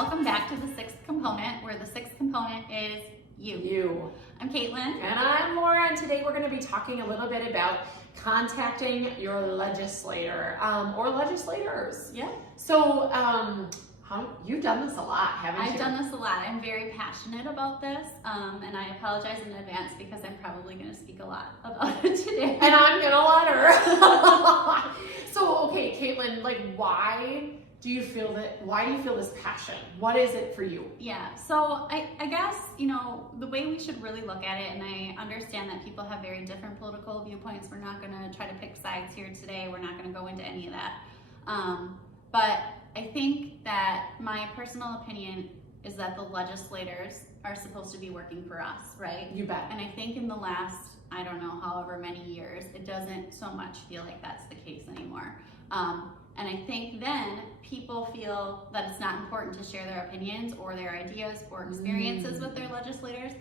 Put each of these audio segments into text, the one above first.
welcome back to the sixth component, where the sixth component is you. I'm Kaitlin. And I'm Laura, and today we're going to be talking a little bit about contacting your legislator or legislators. Yeah. So, you've done this a lot, haven't you? I've done this a lot. I'm very passionate about this, and I apologize in advance because I'm probably going to speak a lot about it today. And I'm going to let her. So, okay, Kaitlin, why do you feel this passion? What is it for you? Yeah, so I guess, the way we should really look at it, and I understand that people have very different political viewpoints. We're not going to try to pick sides here today. We're not going to go into any of that. But I think that my personal opinion is that the legislators are supposed to be working for us, right? You bet. And I think in the last, I don't know, however many years, it doesn't so much feel like that's the case anymore. And I think then people feel that it's not important to share their opinions or their ideas or experiences with their legislators.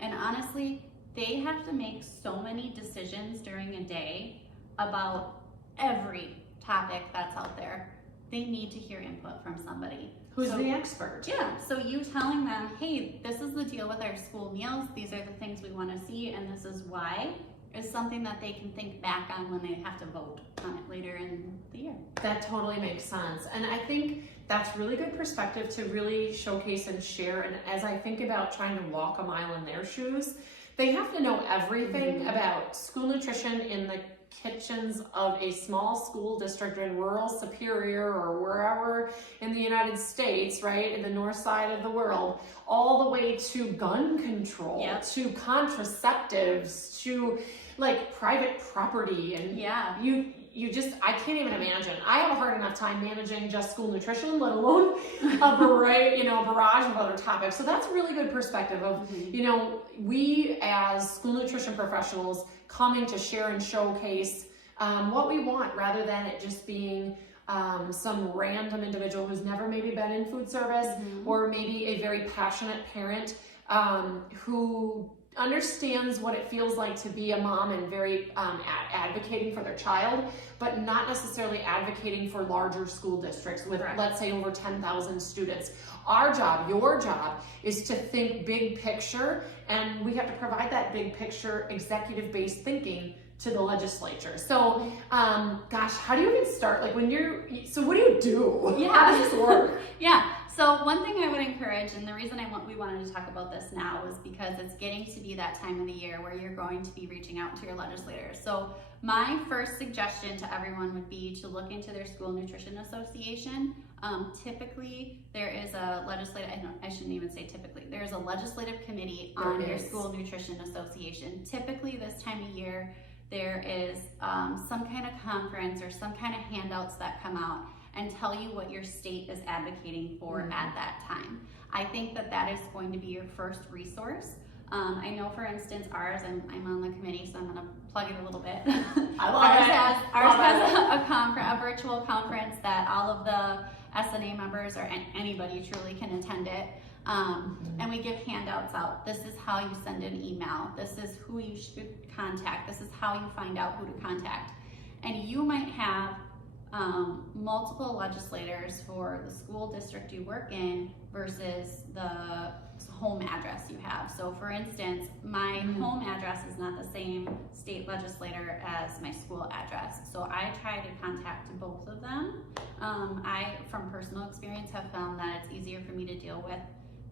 And honestly, they have to make so many decisions during a day about every topic that's out there. They need to hear input from somebody. Who's the expert? Yeah, so you telling them, hey, this is the deal with our school meals, these are the things we want to see, and this is why, is something that they can think back on when they have to vote on it later in the year. That totally makes sense. And I think that's really good perspective to really showcase and share. And as I think about trying to walk a mile in their shoes, they have to know everything about school nutrition in the kitchens of a small school district in rural Superior or wherever in the United States, right, in the north side of the world, all the way to gun control, to contraceptives, to private property. And you just, I can't even imagine. I have a hard enough time managing just school nutrition, let alone a barrage of other topics. So that's a really good perspective of, we as school nutrition professionals coming to share and showcase what we want, rather than it just being some random individual who's never maybe been in food service, or maybe a very passionate parent who understands what it feels like to be a mom and very advocating for their child, but not necessarily advocating for larger school districts with, let's say, over 10,000 students. Our job, your job, is to think big picture, and we have to provide that big picture executive-based thinking to the legislature. So, gosh, how do you even start? So what do you do? Yeah. How does this work? Yeah. So one thing I would encourage, and the reason we wanted to talk about this now is because it's getting to be that time of the year where you're going to be reaching out to your legislators. So my first suggestion to everyone would be to look into their school nutrition association. Typically, there is a there's a legislative committee on your school nutrition association. Typically this time of year, there is some kind of conference or some kind of handouts that come out and tell you what your state is advocating for at that time. I think that is going to be your first resource. I know, for instance, ours, I'm on the committee, so I'm going to plug it a little bit. Ours has a virtual conference that all of the SNA members or anybody truly can attend it. And we give handouts out. This is how you send an email. This is who you should contact. This is how you find out who to contact. And you might have multiple legislators for the school district you work in versus the home address you have. So for instance, my home address is not the same state legislator as my school address. So I try to contact both of them. I, from personal experience, have found that it's easier for me to deal with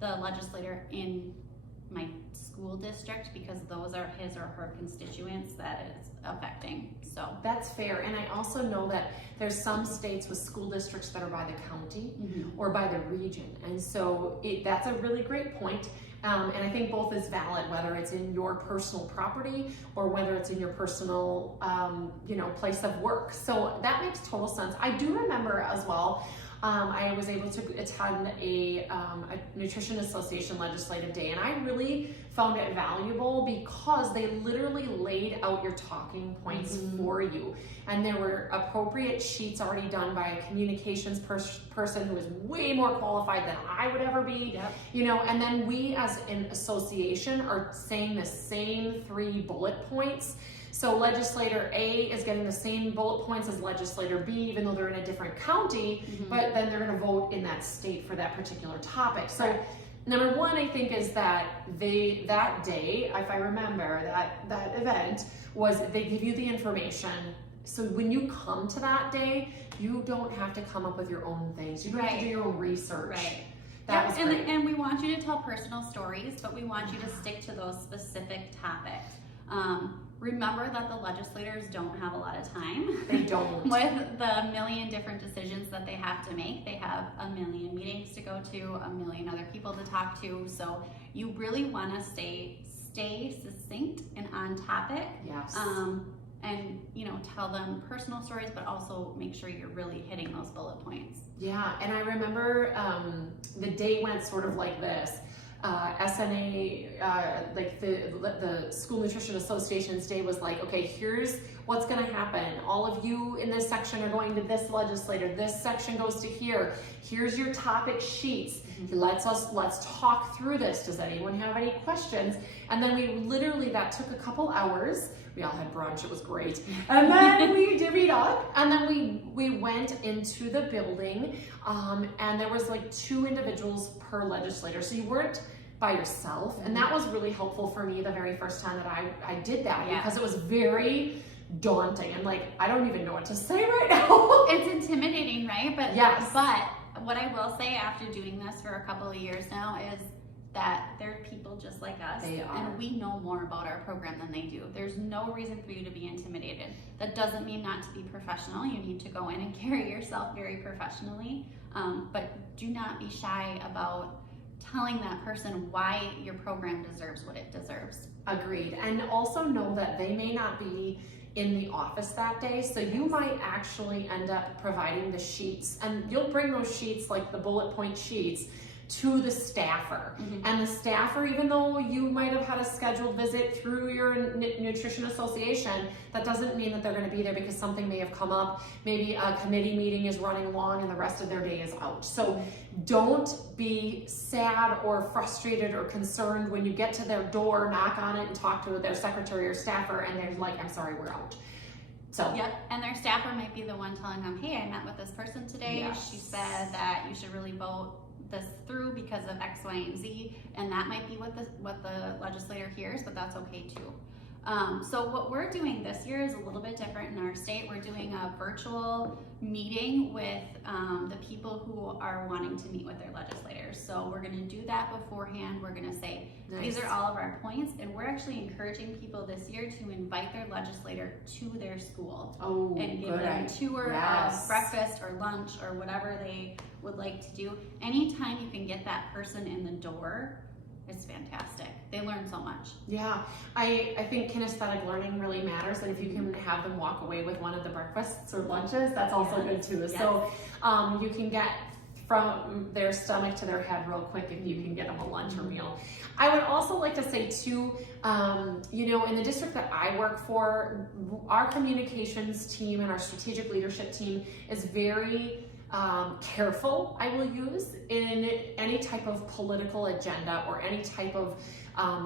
the legislator in my school district because those are his or her constituents that it's affecting. So that's fair. And I also know that there's some states with school districts that are by the county or by the region. And so that's a really great point. And I think both is valid, whether it's in your personal property or whether it's in your personal, place of work. So that makes total sense. I do remember as well, I was able to attend a Nutrition Association legislative day, and I really found it valuable because they literally laid out your talking points for you. And there were appropriate sheets already done by a communications person who is way more qualified than I would ever be. And then we as an association are saying the same 3 bullet points So legislator A is getting the same bullet points as legislator B, even though they're in a different county, but then they're going to vote in that state for that particular topic. So number one, I think, is that that day, if I remember, that event was they give you the information. So when you come to that day, you don't have to come up with your own things. You don't have to do your own research. Right. That was great. And we want you to tell personal stories, but we want you to stick to those specific topics. Remember that the legislators don't have a lot of time. They don't. With the million different decisions that they have to make, they have a million meetings to go to, a million other people to talk to. So you really want to stay succinct and on topic. Yes. And tell them personal stories, but also make sure you're really hitting those bullet points. Yeah, and I remember the day went sort of like this. SNA, like the School Nutrition Association's day was like, okay, here's what's going to happen. All of you in this section are going to this legislator. This section goes to here. Here's your topic sheets. Let's talk through this. Does anyone have any questions? And then we literally, that took a couple hours. We all had brunch, it was great. And then we divvied up, and then we went into the building, and there was like 2 individuals per legislator. So you weren't by yourself, and that was really helpful for me the very first time that I did that, because it was very daunting, and like, I don't even know what to say right now. It's intimidating, right? But yes. But what I will say after doing this for a couple of years now is that they're people just like us, and we know more about our program than they do. There's no reason for you to be intimidated. That doesn't mean not to be professional. You need to go in and carry yourself very professionally, but do not be shy about telling that person why your program deserves what it deserves. Agreed. And also know that they may not be in the office that day, so you might actually end up providing the sheets, and you'll bring those sheets, like the bullet point sheets, to the staffer. And the staffer, even though you might have had a scheduled visit through your nutrition association, that doesn't mean that they're going to be there because something may have come up. Maybe a committee meeting is running long and the rest of their day is out. So don't be sad or frustrated or concerned when you get to their door, knock on it, and talk to their secretary or staffer, and they're like, I'm sorry, we're out. So yep, and their staffer might be the one telling them, hey, I met with this person today. Yes. She said that you should really vote this through because of X, Y, and Z, and that might be what the legislator hears, but that's okay too. So what we're doing this year is a little bit different in our state. We're doing a virtual meeting with the people who are wanting to meet with their legislators. So we're going to do that beforehand. We're going to say, these are all of our points, and we're actually encouraging people this year to invite their legislator to their school and give them a tour of breakfast or lunch or whatever they would like to do. Anytime you can get that person in the door, it's fantastic. They learn so much. Yeah, I think kinesthetic learning really matters, and if you can have them walk away with one of the breakfasts or lunches, that's also good too. Yes. So you can get from their stomach to their head real quick if you can get them a lunch or meal. I would also like to say too, in the district that I work for, our communications team and our strategic leadership team is very careful, I will use, in any type of political agenda or any type of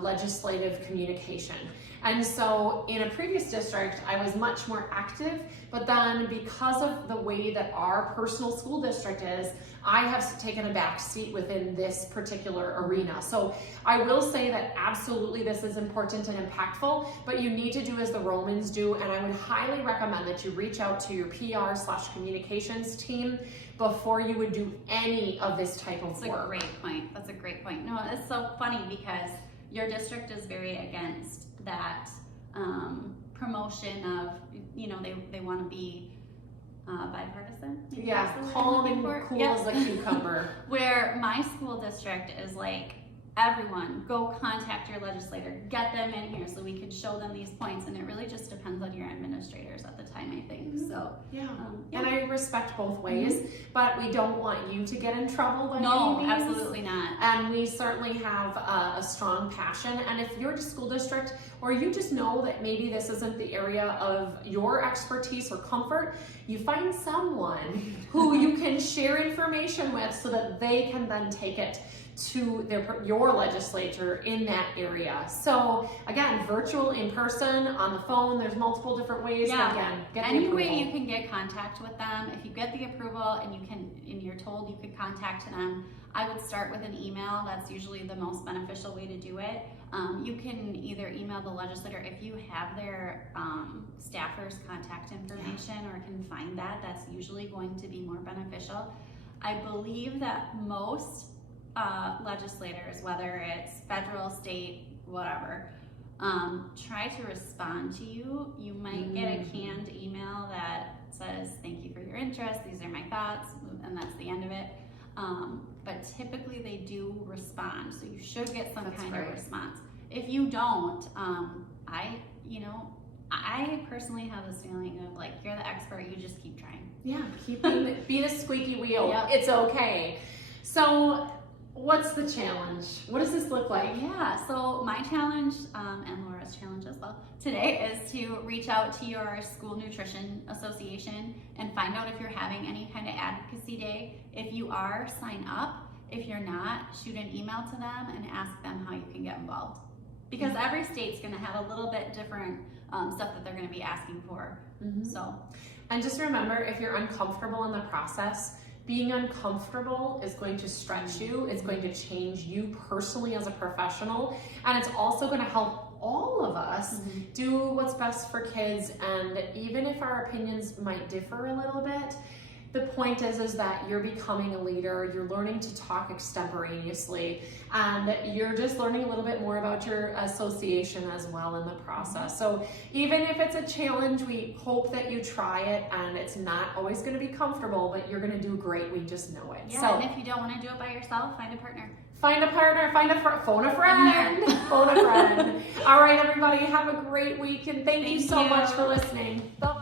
legislative communication. And so in a previous district, I was much more active, but then because of the way that our personal school district is, I have taken a back seat within this particular arena. So I will say that absolutely this is important and impactful, but you need to do as the Romans do, and I would highly recommend that you reach out to your PR/communications team before you would do any of this type of work. That's a great point. That's a great point. No, it's so funny because your district is very against that promotion of, they want to be bipartisan. Yeah, calm and cool as a cucumber. Where my school district is like, everyone, go contact your legislator, get them in here so we can show them these points, and it really just depends on your administrators at the time, I think. So and I respect both ways, but we don't want you to get in trouble by any means. Absolutely not. And we certainly have a strong passion, and if your school district, or you just know that maybe this isn't the area of your expertise or comfort, you find someone who you can share information with so that they can then take it to your legislature in that area. So again, virtual, in person, on the phone, there's multiple different ways. Yeah. But again, get Any the approval. way you can get contact with them, if you get the approval and you're told you could contact them, I would start with an email. That's usually the most beneficial way to do it. You can either email the legislator if you have their staffers' contact information or can find that. That's usually going to be more beneficial. I believe that most legislators, whether it's federal, state, whatever, try to respond to you. You might get a canned email that says, thank you for your interest, these are my thoughts, and that's the end of it. But typically they do respond, so you should get some kind of response. If you don't, I personally have this feeling of like, you're the expert, you just keep trying. Yeah, keep be the squeaky wheel. Yep. It's okay. So what's the challenge? What does this look like? Yeah, so my challenge, and Laura's challenge as well, today is to reach out to your school nutrition association and find out if you're having any kind of advocacy day. If you are, sign up. If you're not, shoot an email to them and ask them how you can get involved. Because every state's gonna have a little bit different stuff that they're gonna be asking for. So, and just remember, if you're uncomfortable in the process, being uncomfortable is going to stretch you. It's going to change you personally as a professional, and it's also going to help all of us do what's best for kids. And even if our opinions might differ a little bit, the point is that you're becoming a leader, you're learning to talk extemporaneously, and you're just learning a little bit more about your association as well in the process. So even if it's a challenge, we hope that you try it, and it's not always going to be comfortable, but you're going to do great. We just know it. yeah, So, and if you don't want to do it by yourself, find a partner. find a partner, phone a friend, phone a friend. All right, everybody, have a great week, and thank you so much for listening. Bye.